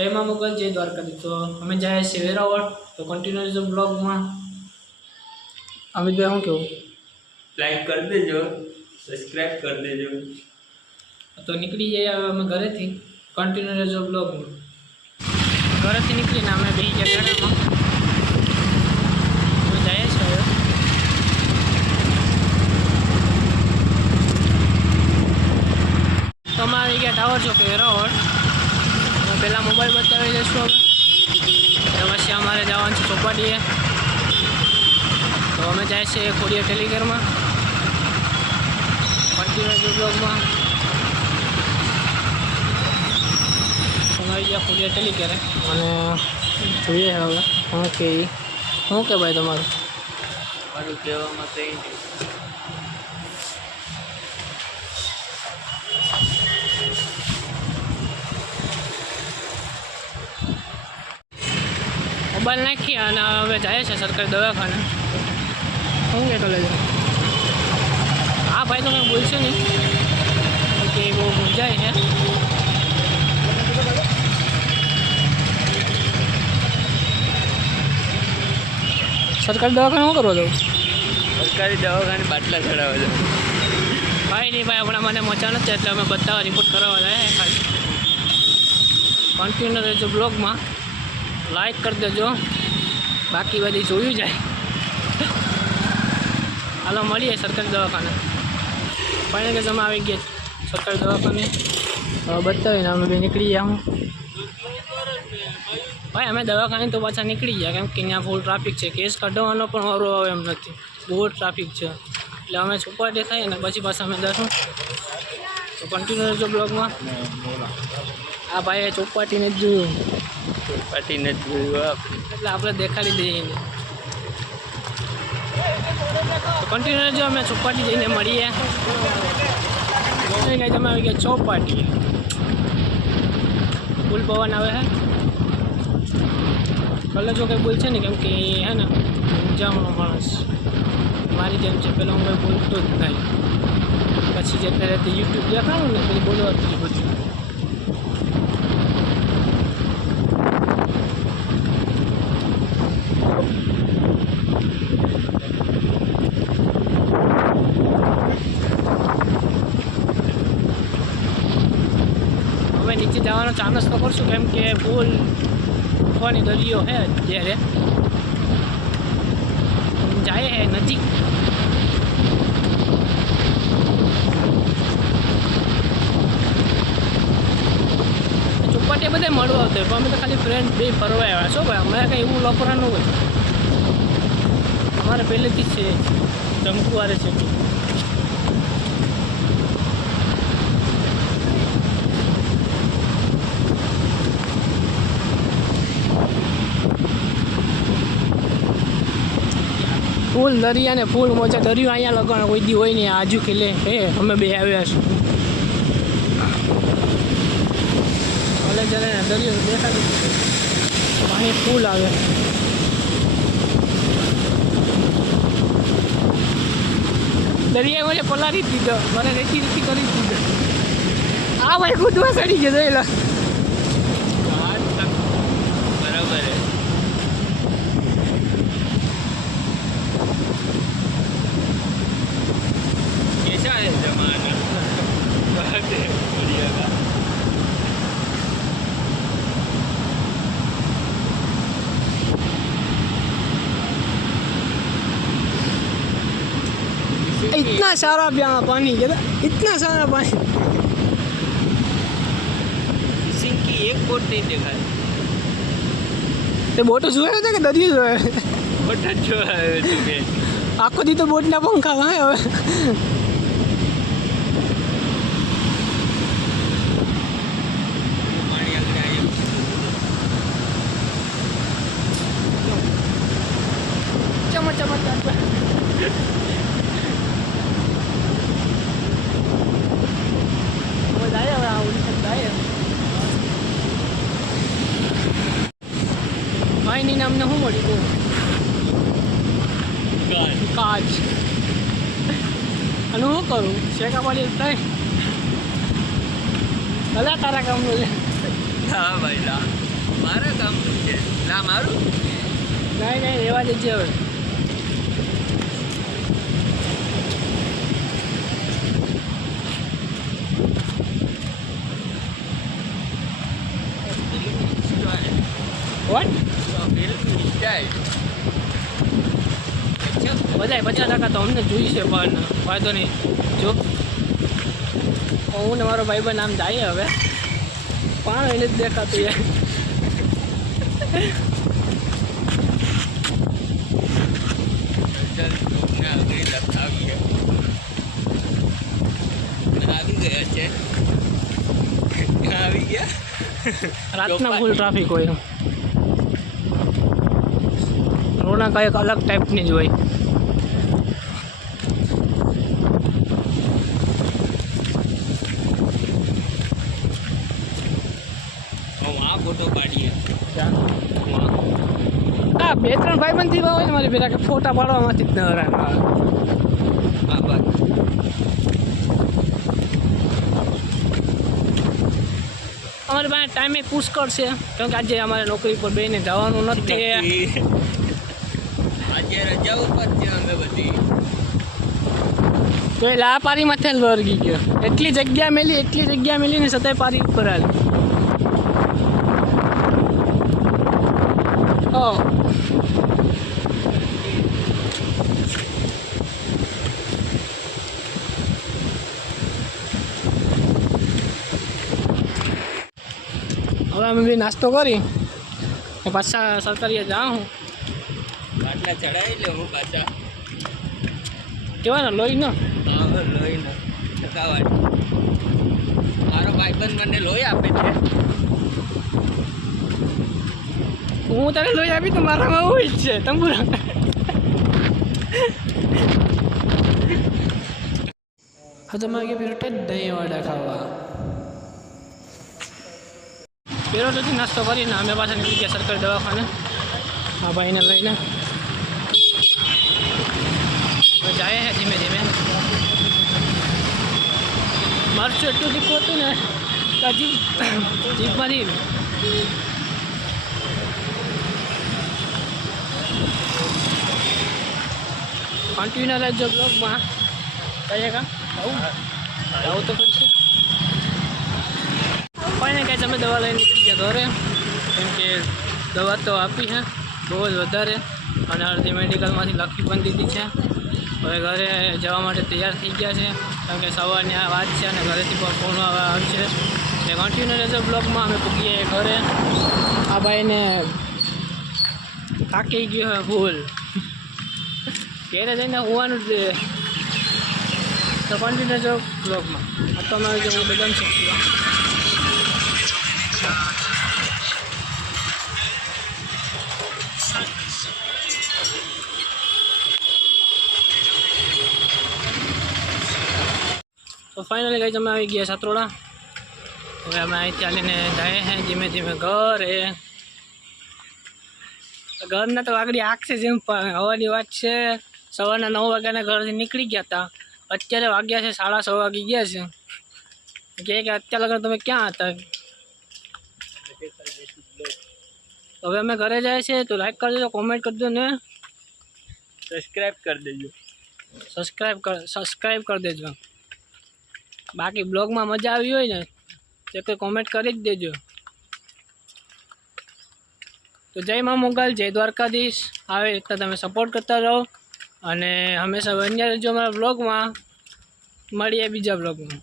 જય મા મોગલ જય દ્વારકાધી તો અમે જાય છીએ વેરાવળ તો કન્ટિન્યુઅસ બ્લોગમાં તો શું કેવું લાઈક કરી દેજો સબસ્ક્રાઈબ કરી દેજો. તો નીકળી જઈએ હવે અમે ઘરેથી કન્ટિન્યુ રહેજો બ્લોગમાં ઘરેથી નીકળીને અમે બે ગયા ગાડીમાં તો જઈએ છીએ હવે. તો અમે આવી ગયા ટાવર ચોક વેરાવળ અમે મોબાઈલ બતાવી દઈશું હવે પછી અમારે જવાનું છે ચોપાટીએ તો અમે જાય છે ખોડિયા ટેલિગરમાં કન્ટિન્યુ બ્લોગમાં તમારી ગયા ખોડિયા ટેલિગરે અને જોઈએ હવે શું કે ઈ. શું કે ભાઈ તમારું મારું કહેવામાં કંઈ મોબાઈલ નાખી અને હવે જાય છે સરકારી દવાખાને. શું કે કલે હા ભાઈ તો કંઈ બોલશે નહીં. કે બહુ મૂંઝાય છે. સરકારી દવાખાને શું કરવા જવું? સરકારી દવાખાને બાટલા ચડાવવા જવું. ભાઈ નહીં ભાઈ હમણાં મને મજા નથી એટલે અમે બધા રિપોર્ટ કરાવવા જાય ખાલી. કન્ટિન્યુ રહેજો બ્લોગમાં લાઈક કરી દેજો. બાકી બધી જોયું જાય. હાલો, મળીએ સરકારી દવાખાને. પણ કે તમે આવી ગયા સરકારી દવાખાને. હવે બતાવીને અમે બી નીકળી ગયા હું ભાઈ, અમે દવાખાને તો પાછા નીકળી ગયા, કેમ કે ત્યાં ફૂલ ટ્રાફિક છે. કેસ કાઢવાનો પણ વારો આવે એમ નથી. બહુ ટ્રાફિક છે. એટલે અમે ચોપાટી થાય ને પછી પાછા અમે જશું. તો કન્ટિન્યુ રહેજો બ્લોગમાં આ ભાઈએ ચોપાટીને જ જોયું. પાટીને નથી જોયું એટલે આપણે દેખાડી દઈએ કન્ટિન્યુ રહેજો, અમે ચોપાટી જઈને મળીએ. કઈ તમે આવી ગયા ચોપાટી ફૂલ પવન આવે હે. કલર જો કંઈ બોલશે ને કેમ કે હે ને ઉજામણો માણસ. મારી જેમ છે, પેલો હું કંઈ બોલતો જ નહીં. પછી જે પહેલેથી યુટ્યુબ દેખાડું ને પછી બોલવા બધું હવે જવાનો ચાન્સ તો કરશું, કેમ કે ફૂલ ઉઠવાની દરિયો છે અત્યારે. જાય હે નજીક. ચોપાટી બધા મળવા આવતો પણ અમે તો ખાલી ફ્રેન્ડ બે ફરવા આવ્યા છો ભાઈ. અમારે કંઈ એવું લફરા હોય. અમારે પહેલેથી જ છે ચમકુવારે છે. ફૂલ દરિયા ને ફૂલ મોજા. દરિયો અહીંયા લગાડો, કોઈ દી હોય નહીં, આજુ ખીલે હે, અમે બે આવ્યા છું ભલે જ્યારે ને દરિયો દેખાતો પાણી ફૂલ આવે. દરિયા મને પલારી જ દીધો. મને રેતી રેતી કરી જ દીધો. આ ભાઈ કૂદવા ચડી ગયો, જોઈ લો. બરાબર इतना सारा प्यारा पानी कहता इतना सारा पानी फिशिंग की एक बोट नहीं देखा है તે બોટો જોયો છે કે દરિયો જોયો बोट अच्छो है तुम्हें આખો દી તો બોટના પંખા હોય હવે पानी अगर आए ચમક ચમક કરું? શેકા પાડી થાય? ભલે તારા કામનું છે હા ભાઈ લા. મારે કામનું છે? ના મારું? નહીં નહીં રહેવા દેજે હવે. બધાય પચાસ ટકા તો અમને જોઈશે પણ વાંધો નહીં. જો. હું ને મારો ભાઈ નામ જાય હવે. પણ એને જ દેખાતું યાર આવી ગયા છે. આવી ગયા. રાતના ફૂલ ટ્રાફિક હોય રોના કંઈક અલગ ટાઈપની જ હોય હું આ ફોટો પાડીએ હા બે ત્રણ ભાઈ બંધ હોય ને મારી પેલા કે ફોટા પાડવામાંથી જ ન હરાન હા. અમારી પાસે ટાઈમે પુષ્કળ છે. કેમ કે આજે અમારે નોકરી પર બેને જવાનું નથી. આજે રજા ઉપર છે અમે બધી. તો એ લા પારીમાં થયેલ વર્ગી ગયો. એટલી જગ્યા મેલી એટલી જગ્યા મેલી ને સતાય પારી ઉપર હાલ ઓ હવે અમે બી નાસ્તો કરી પાછા સરકારીએ જાઉં. બાટલા ચડાવી લે હું પાછા. કેવાય ને લોહી ન હા લોહી નો મારો ભાઈબંધ મને લોહી આપે છે. હું તને લોહી આપી તો મારામાં હોય જ છે તંબુરા હા તો માગે પેરોટે દહીં વડા ખાવા પેરોટેથી નાસ્તો કરીને અમે પાછા નીકળી ગયા સરકારી દવાખાને આ ભાઈને લઈને જાય છે ધીમે ધીમે મારું એટલું દીકું હતું ને જીભ જીભમાંથી કન્ટિન્યુ રહેજો બ્લોગમાં કહીએ કા? આવું? તો પડશે પણ કાંઈ તમે દવા લઈને નીકળી ગયા ઘરે કેમ કે દવા તો આપી છે, બહુ જ વધારે. અને અડધી મેડિકલમાંથી લખી પણ દીધી છે. હવે ઘરે જવા માટે તૈયાર થઈ ગયા છે. કેમ કે સવારની આ વાત છે અને ઘરેથી પણ ફોન આવશે એટલે કન્ટિન્યુ રહેજો બ્લોગમાં અમે પૂગીએ ઘરે. આ ભાઈને થાકી ગયો ભૂલ ઘેરે જઈને હોવાનું જ તો કન્ટિન્યુ જો બ્લોગમાં આ તો અમારે જો બદામ શીખવા તો ફાઇનલી ગઈ અમે આવી ગયા સાતરોડા હવે અમે અહીં ચાલીને જાય હે ધીમે ધીમે ઘરે ઘરના તો આગળ આંખ છે જેમ પણ હવાની વાત છે સવારના નવ વાગ્યાના ઘરથી નીકળી ગયા હતા અત્યારે વાગ્યા છે સાડા છ વાગી ગયા છે. કે અત્યારે લગન તમે ક્યાં હતા? હવે અમે ઘરે જાય છે તો લાઈક કરજો કોમેન્ટ કરજો ને. સબસ્ક્રાઈબ કરી દેજો. સબસ્ક્રાઈબ કર સબસ્ક્રાઈબ કરી દેજો. બાકી બ્લોગમાં મજા આવી હોય ને તો કોઈ કોમેન્ટ કરી જ દેજો. તો જય મા મોગલ જય દ્વારકાધીશ. આવી રીતના તમે સપોર્ટ કરતા રહો. અને હંમેશા બન્યા રહેજો અમારા બ્લોગમાં મળીએ બીજા બ્લોગમાં